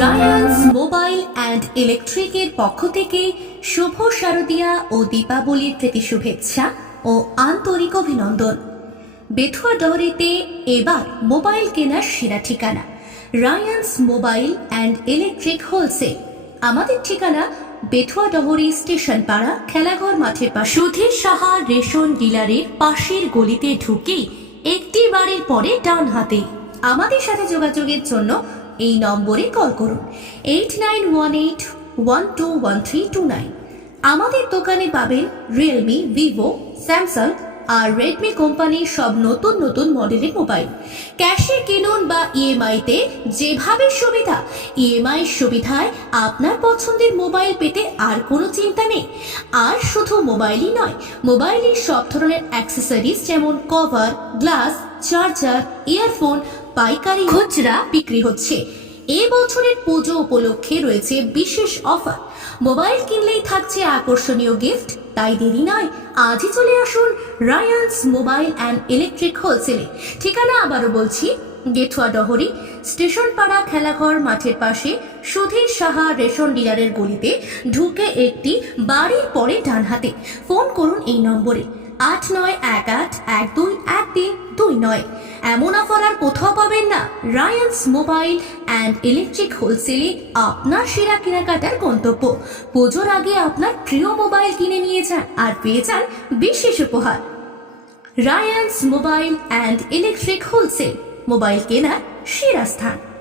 Ryans mobile and ইলেকট্রিকের পক্ষ থেকে শুভ শারদীয়া ও দীপাবলির প্রীতি শুভেচ্ছা ও আন্তরিক অভিনন্দন। বেথুয়া ডহরিতে এবার মোবাইল কেনার সেরা ঠিকানা Rayans mobile and electric wholesale আমাদের ঠিকানা বেথুয়া ডহরি স্টেশন পাড়া, খেলাঘর মাঠের পাশে। সুধীর সাহা রেশন ডিলারের পাশের গলিতে ঢুকে একটি বাড়ির পরে ডান হাতে আমাদের সাথে যোগাযোগের জন্য এই নম্বরে কল করুন। Eight nine one eight one two one three two nine আমাদের দোকানে পাবেন রিয়েলমি ভিভো স্যামসাং আর রেডমি কোম্পানির সব নতুন নতুন মডেলের মোবাইল। ক্যাশে কিনুন বা ইএমআইতে যেভাবে সুবিধা। ইএমআই সুবিধায় আপনার পছন্দের মোবাইল পেতে আর কোনো চিন্তা নেই। আর শুধু মোবাইলই নয় মোবাইলের সব ধরনের অ্যাক্সেসরিজ যেমন কভার গ্লাস চার্জার ইয়ারফোন পাইকারি খুচরা বিক্রি হচ্ছে। এ বছরের পুজো উপলক্ষে রয়েছে বিশেষ অফার মোবাইল কিনলেই থাকছে আকর্ষণীয় গিফট তাই দেরি নয়, আজই চলে আসুন রায়ান্স মোবাইল অ্যান্ড ইলেকট্রিক হোলসেলে। ঠিকানা আবারও বলছি গেঠুয়া ডহরি স্টেশন পাড়া খেলাঘর মাঠের পাশে সুধীর সাহা রেশন ডিলারের গলিতে ঢুকে একটি বাড়ির পরে ডান হাতে ফোন করুন এই নম্বরে, আট নয় এক আট এক দুই এক তিন দুই নয়। এমন অফার আর কোথাও পাবেন না। রায়ান্স মোবাইল অ্যান্ড ইলেকট্রিক হোলসেলে আপনার সেরা কেনাকাটার গন্তব্য। পুজোর আগে আপনার প্রিয় মোবাইল কিনে নিয়ে যান আর পেয়ে যান বিশেষ উপহার। Rayans mobile and electric wholesale mobile কেনার সেরা স্থান।